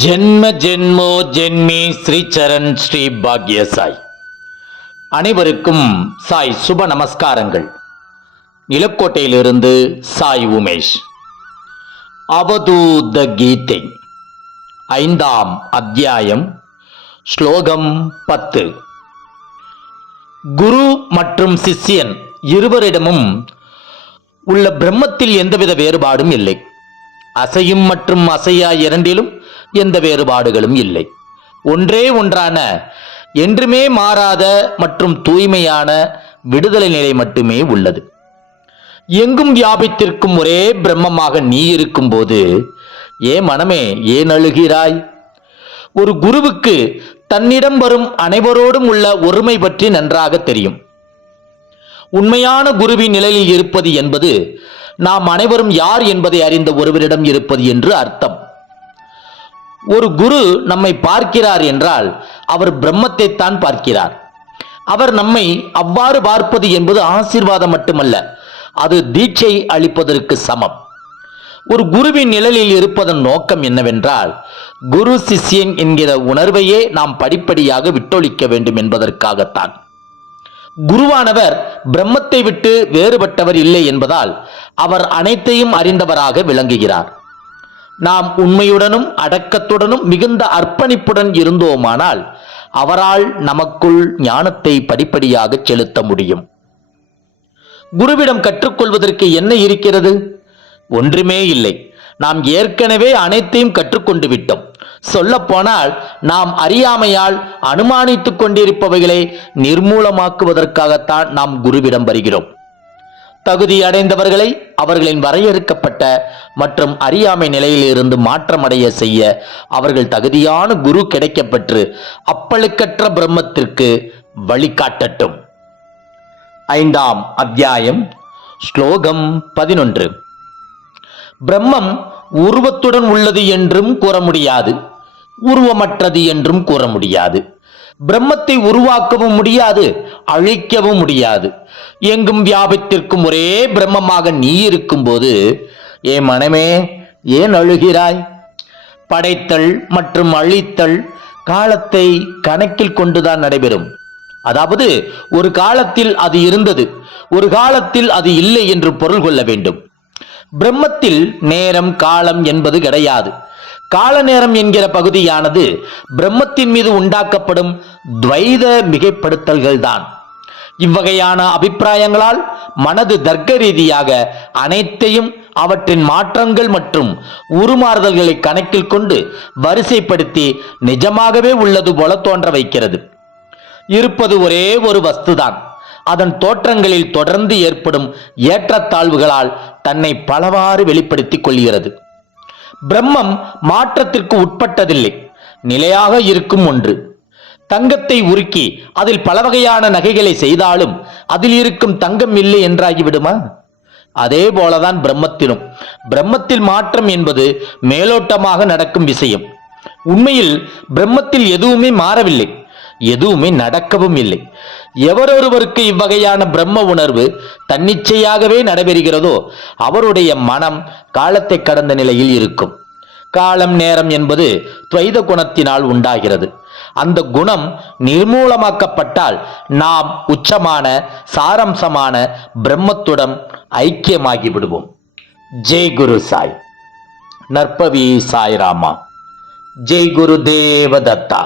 ஜென்ம ஜென்மோ ஜென்மி ஸ்ரீ சரண் ஸ்ரீ பாக்ய சாய் அனைவருக்கும் சாய் சுப நமஸ்காரங்கள். நிலக்கோட்டையிலிருந்து சாய் உமேஷ். அவதூத கீதை ஐந்தாம் அத்தியாயம் ஸ்லோகம் பத்து. குரு மற்றும் சிஷ்யன் இருவரிடமும் உள்ள பிரம்மத்தில் எந்தவித வேறுபாடும் இல்லை. அசையும் மற்றும் அசையா இரண்டிலும் எந்த வேறுபாடுகளும் இல்லை. ஒன்றே ஒன்றான என்றுமே மாறாத மற்றும் தூய்மையான விடுதலை நிலை மட்டுமே உள்ளது. எங்கும் வியாபித்திருக்கும் ஒரே பிரம்மமாக நீ இருக்கும்போது ஏ மனமே ஏன் அழுகிறாய்? ஒரு குருவுக்கு தன்னிடம் வரும் அனைவரோடும் உள்ள ஒருமை பற்றி நன்றாக தெரியும். உண்மையான குருவின் நிலையில் இருப்பது என்பது நாம் அனைவரும் யார் என்பதை அறிந்த ஒருவரிடம் இருப்பது என்று அர்த்தம். ஒரு குரு நம்மை பார்க்கிறார் என்றால் அவர் பிரம்மத்தை தான் பார்க்கிறார். அவர் நம்மை அவ்வாறு பார்ப்பது என்பது ஆசீர்வாதம் மட்டுமல்ல அது தீட்சை அளிப்பதற்கு சமம். ஒரு குருவின் நிழலில் இருப்பதன் நோக்கம் என்னவென்றால் குரு சிஷ்யன் என்கிற உணர்வையே நாம் படிப்படியாக விட்டொழிக்க வேண்டும் என்பதற்காகத்தான். குருவானவர் பிரம்மத்தை விட்டு வேறுபட்டவர் இல்லை என்பதால் அவர் அனைத்தையும் அறிந்தவராக விளங்குகிறார். நாம் உண்மையுடனும் அடக்கத்துடனும் மிகுந்த அர்ப்பணிப்புடன் இருந்தோமானால் அவரால் நமக்குள் ஞானத்தை படிப்படியாக செலுத்த முடியும். குருவிடம் கற்றுக்கொள்வதற்கு என்ன இருக்கிறது? ஒன்றுமே இல்லை. நாம் ஏற்கனவே அனைத்தையும் கற்றுக்கொண்டு விட்டோம். சொல்லப்போனால் நாம் அறியாமையால் அனுமானித்துக் கொண்டிருப்பவைகளை நிர்மூலமாக்குவதற்காகத்தான் நாம் குருவிடம் வருகிறோம். தகுதி அடைந்தவர்களை அவர்களின் வரையறுக்கப்பட்ட மற்றும் அறியாமை நிலையிலிருந்து மாற்றமடைய செய்ய அவர்கள் தகுதியான குரு கிடைக்கப்பெற்று அப்பழுக்கற்ற பிரம்மத்திற்கு வழிகாட்டட்டும். ஐந்தாம் அத்தியாயம் ஸ்லோகம் பதினொன்று. பிரம்மம் உருவத்துடன் உள்ளது என்றும் கூற முடியாது உருவமற்றது என்றும் கூற முடியாது. பிரம்மத்தை உருவாக்கவும் முடியாது அழிக்கவும் முடியாது. எங்கும் வியாபித்திருக்கும் ஒரே பிரம்மமாக நீ இருக்கும்போது ஏ மனமே ஏன் அழுகிறாய்? படைத்தல் மற்றும் அழித்தல் காலத்தை கணக்கில் கொண்டுதான் நடைபெறும். அதாவது ஒரு காலத்தில் அது இருந்தது ஒரு காலத்தில் அது இல்லை என்று பொருள் கொள்ள வேண்டும். பிரம்மத்தில் நேரம் காலம் என்பது கிடையாது. கால நேரம் என்கிற பகுதியானது பிரம்மத்தின் மீது உண்டாக்கப்படும் துவைத மிகைப்படுத்தல்கள் தான் இவ்வகையான அபிப்பிராயங்களால் மனது தர்க்க ரீதியாக அனைத்தையும் அவற்றின் மாற்றங்கள் மற்றும் உருமாறுதல்களை கணக்கில் கொண்டு வரிசைப்படுத்தி நிஜமாகவே உள்ளது போல தோன்ற வைக்கிறது. இருப்பது ஒரே ஒரு வஸ்துதான். அதன் தோற்றங்களில் தொடர்ந்து ஏற்படும் ஏற்றத்தாழ்வுகளால் தன்னை பலவாறு வெளிப்படுத்திக் கொள்கிறது. பிரம்மம் மாற்றத்திற்கு உட்பட்டதில்லை. நிலையாக இருக்கும் ஒன்று. தங்கத்தை உருக்கி அதில் பல வகையான நகைகளை செய்தாலும் அதில் இருக்கும் தங்கம் இல்லை என்றாகிவிடுமா? அதே போலதான் பிரம்மத்திலும். பிரம்மத்தில் மாற்றம் என்பது மேலோட்டமாக நடக்கும் விஷயம். உண்மையில் பிரம்மத்தில் எதுவுமே மாறவில்லை. எதுவுமே நடக்கவும் இல்லை. எவரொருவருக்கு இவ்வகையான பிரம்ம உணர்வு தன்னிச்சையாகவே நடைபெறுகிறதோ அவருடைய மனம் காலத்தை கடந்த நிலையில் இருக்கும். காலம் நேரம் என்பது துவைத குணத்தினால் உண்டாகிறது. அந்த குணம் நிர்மூலமாக்கப்பட்டால் நாம் உச்சமான சாரம்சமான பிரம்மத்துடன் ஐக்கியமாகி விடுவோம் ஜெய் குரு சாய். நற்பவி சாய்ராமா ஜெய் குரு தேவதத்தா